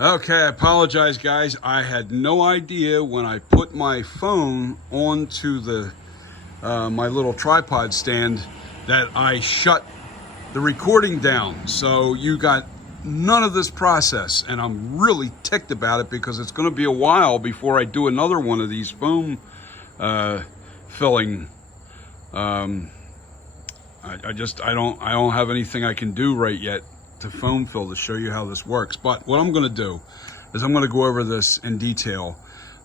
Okay, I apologize, guys. I had no idea when I put my phone onto the my little tripod stand that I shut the recording down. So you got none of this process, and I'm really ticked about it because it's going to be a while before I do another one of these foam filling. I don't have anything I can do right yet to foam fill to show you how this works. But what I'm going to do is I'm going to go over this in detail.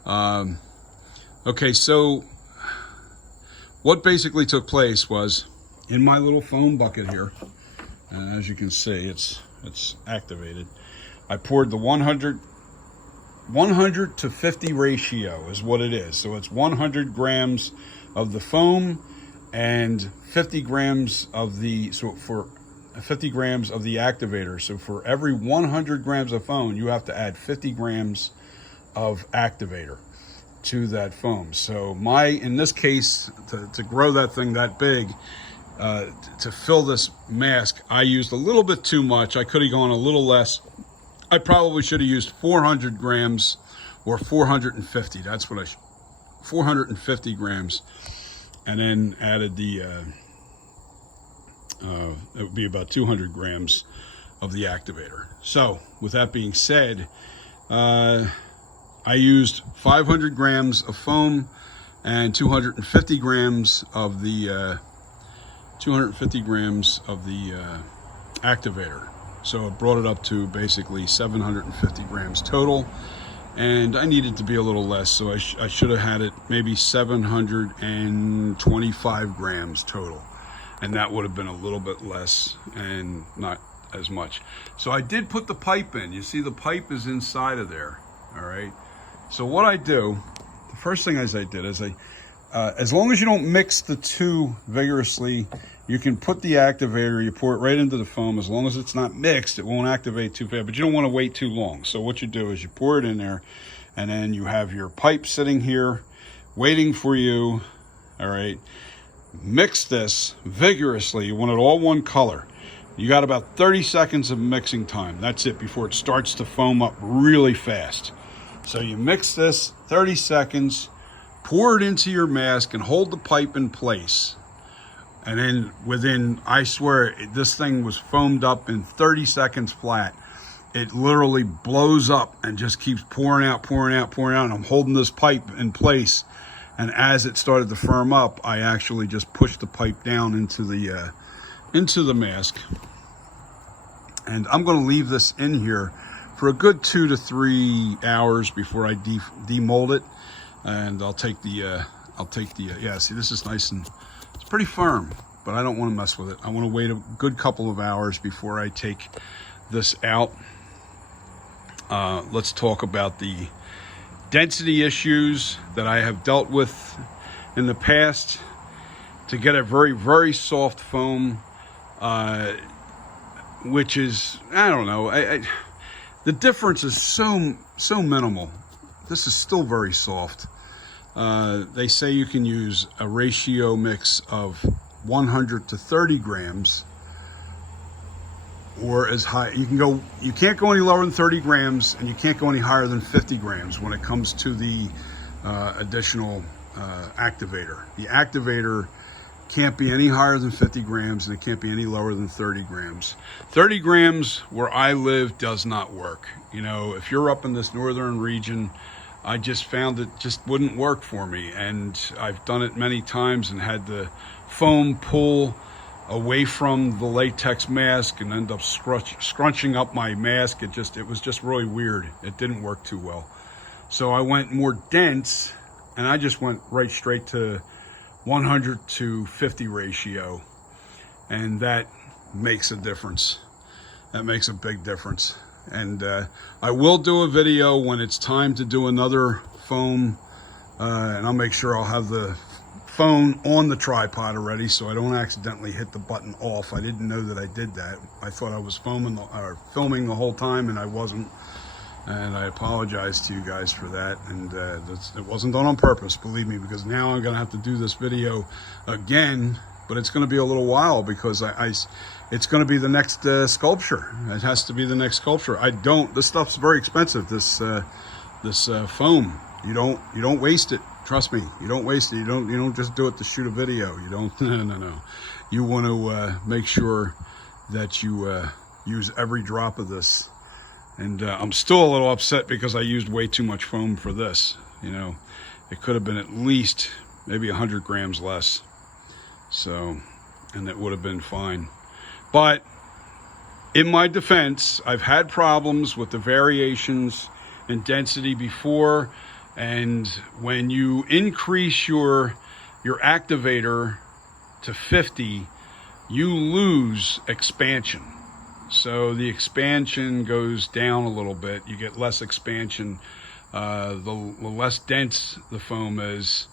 Okay, so what basically took place was in my little foam bucket here, and as you can see, it's activated. I poured the 100 to 50 ratio is what it is. So it's 100 grams of the foam and 50 grams of the, so for 50 grams of the activator. So for every 100 grams of foam, you have to add 50 grams of activator to that foam. So in this case, to grow that thing that big, to fill this mask, I used a little bit too much. I could have gone a little less. I probably should have used 400 grams or 450. That's what 450 grams. And then added the, it would be about 200 grams of the activator. So with that being said, I used 500 grams of foam and 250 grams of the activator. So it brought it up to basically 750 grams total. And I needed to be a little less, so I should have had it maybe 725 grams total. And that would have been a little bit less and not as much. So I did put the pipe in. You see the pipe is inside of there, all right? So what I do, the first thing I did is as long as you don't mix the two vigorously, you can put the activator, you pour it right into the foam. As long as it's not mixed, it won't activate too fast, but you don't want to wait too long. So what you do is you pour it in there, and then you have your pipe sitting here waiting for you, all right? Mix this vigorously. You want it all one color. You got about 30 seconds of mixing time. That's it before it starts to foam up really fast. So you mix this 30 seconds, pour it into your mask, and hold the pipe in place. And then I swear, this thing was foamed up in 30 seconds flat. It literally blows up and just keeps pouring out, pouring out, pouring out. And I'm holding this pipe in place. And as it started to firm up, I actually just pushed the pipe down into the mask. And I'm going to leave this in here for a good 2 to 3 hours before I demold it. And I'll take the, yeah, see, this is nice and, it's pretty firm, but I don't want to mess with it. I want to wait a good couple of hours before I take this out. Let's talk about the density issues that I have dealt with in the past to get a very, very soft foam, which is, I don't know, the difference is so minimal. This is still very soft. They say you can use a ratio mix of 100 to 30 grams, or as high. You can't go any lower than 30 grams, and you can't go any higher than 50 grams when it comes to the additional activator. The activator can't be any higher than 50 grams, and it can't be any lower than 30 grams. 30 grams where I live does not work. You know, if you're up in this northern region, I just found it just wouldn't work for me, and I've done it many times and had the foam pull away from the latex mask and end up scrunching up my mask. It was just really weird. It didn't work too well. So I went more dense, and I just went right straight to 100 to 50 ratio, and that makes a difference. That makes a big difference. And I will do a video when it's time to do another foam, and I'll make sure I'll have the phone on the tripod already so I don't accidentally hit the button off. I didn't know that I did that. I thought I was filming the whole time, and I wasn't. And I apologize to you guys for that. And it wasn't done on purpose, believe me, because now I'm gonna have to do this video again but it's going to be a little while because it's going to be the next sculpture. It has to be the next sculpture. This stuff's very expensive. This foam. You don't waste it. Trust me, you don't waste it. You don't just do it to shoot a video. You don't. No. You want to make sure that you use every drop of this. And I'm still a little upset because I used way too much foam for this. You know, it could have been at least maybe 100 grams less. So, and it would have been fine. But in my defense, I've had problems with the variations in density before. And when you increase your activator to 50, you lose expansion. So the expansion goes down a little bit. You get less expansion. The less dense the foam is.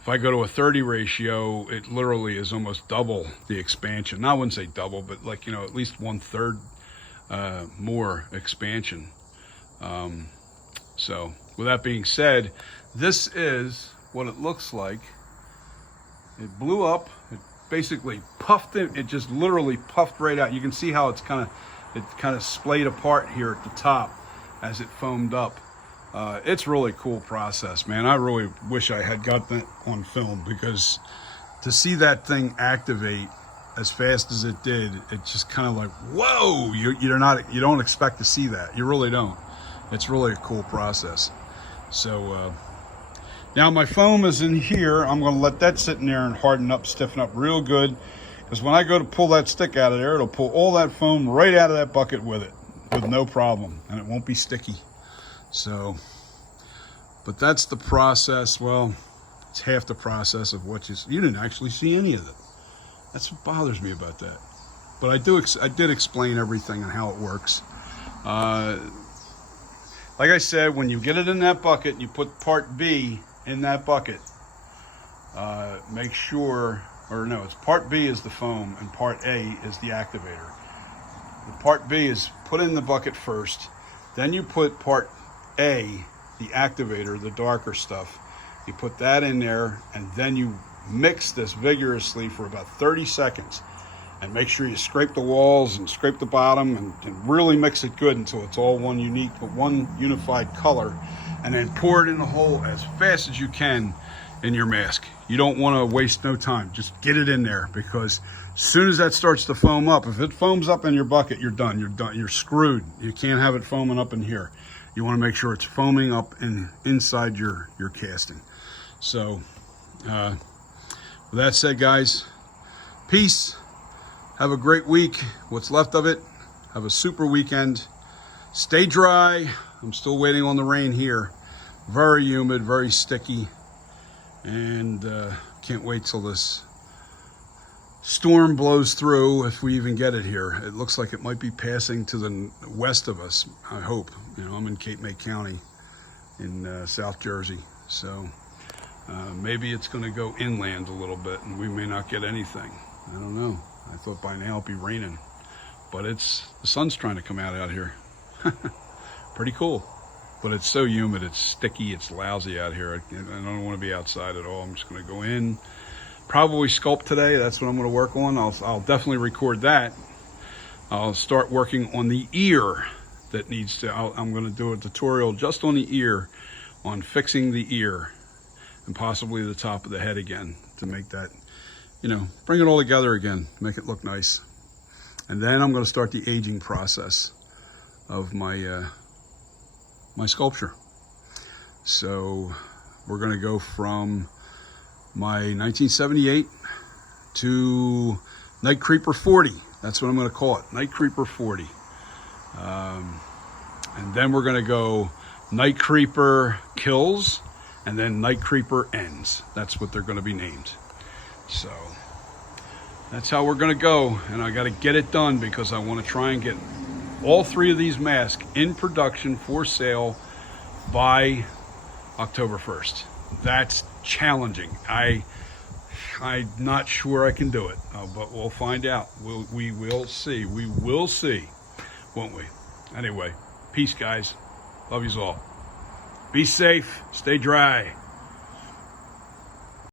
If I go to a 30 ratio, it literally is almost double the expansion. Now, I wouldn't say double, but like, at least 1/3 more expansion. So with that being said, this is what it looks like. It blew up. It basically puffed it. It just literally puffed right out. You can see how it kind of splayed apart here at the top as it foamed up. It's really cool process, man. I really wish I had got that on film, because to see that thing activate as fast as it did, it's just kind of like, whoa, you don't expect to see that. You really don't. It's really a cool process. So now my foam is in here. I'm going to let that sit in there and harden up, stiffen up real good, because when I go to pull that stick out of there, it'll pull all that foam right out of that bucket with it, with no problem, and it won't be sticky. So, but that's the process. Well, it's half the process of what you didn't actually see any of it. That's what bothers me about that. But I did explain everything and how it works. Like I said, when you get it in that bucket and you put part B in that bucket, make sure, or no, it's part B is the foam and part A is the activator. The part B is put in the bucket first, then you put part A, the activator, the darker stuff, you put that in there, and then you mix this vigorously for about 30 seconds. And make sure you scrape the walls and scrape the bottom and really mix it good until it's all one unified color. And then pour it in the hole as fast as you can in your mask. You don't want to waste no time. Just get it in there, because as soon as that starts to foam up, if it foams up in your bucket, you're done. You're screwed. You can't have it foaming up in here. You want to make sure it's foaming up inside your casting. So with that said, guys, peace. Have a great week. What's left of it. Have a super weekend. Stay dry. I'm still waiting on the rain here. Very humid, very sticky. And can't wait till this storm blows through, if we even get it here. It looks like it might be passing to the west of us, I hope. I'm in Cape May County in South Jersey. So maybe it's going to go inland a little bit and we may not get anything. I don't know. I thought by now it'd be raining, but the sun's trying to come out here. Pretty cool, but it's so humid, it's sticky, it's lousy out here. I don't want to be outside at all. I'm just going to go in, probably sculpt today. That's what I'm going to work on. I'll definitely record that. I'll start working on the ear that needs to, I'm going to do a tutorial just on the ear, on fixing the ear and possibly the top of the head again, to make that, bring it all together again, make it look nice. And then I'm going to start the aging process of my my sculpture. So we're going to go from my 1978 to NightCreeper 40. That's what I'm going to call it, NightCreeper 40. And then we're going to go NightCreeper Kills, and then NightCreeper Ends. That's what they're going to be named. So that's how we're going to go, and I got to get it done because I want to try and get all 3 of these masks in production for sale by October 1st. That's challenging. I'm not sure I can do it, but we'll find out. We will see. We will see, won't we? Anyway, peace, guys. Love yous all. Be safe. Stay dry.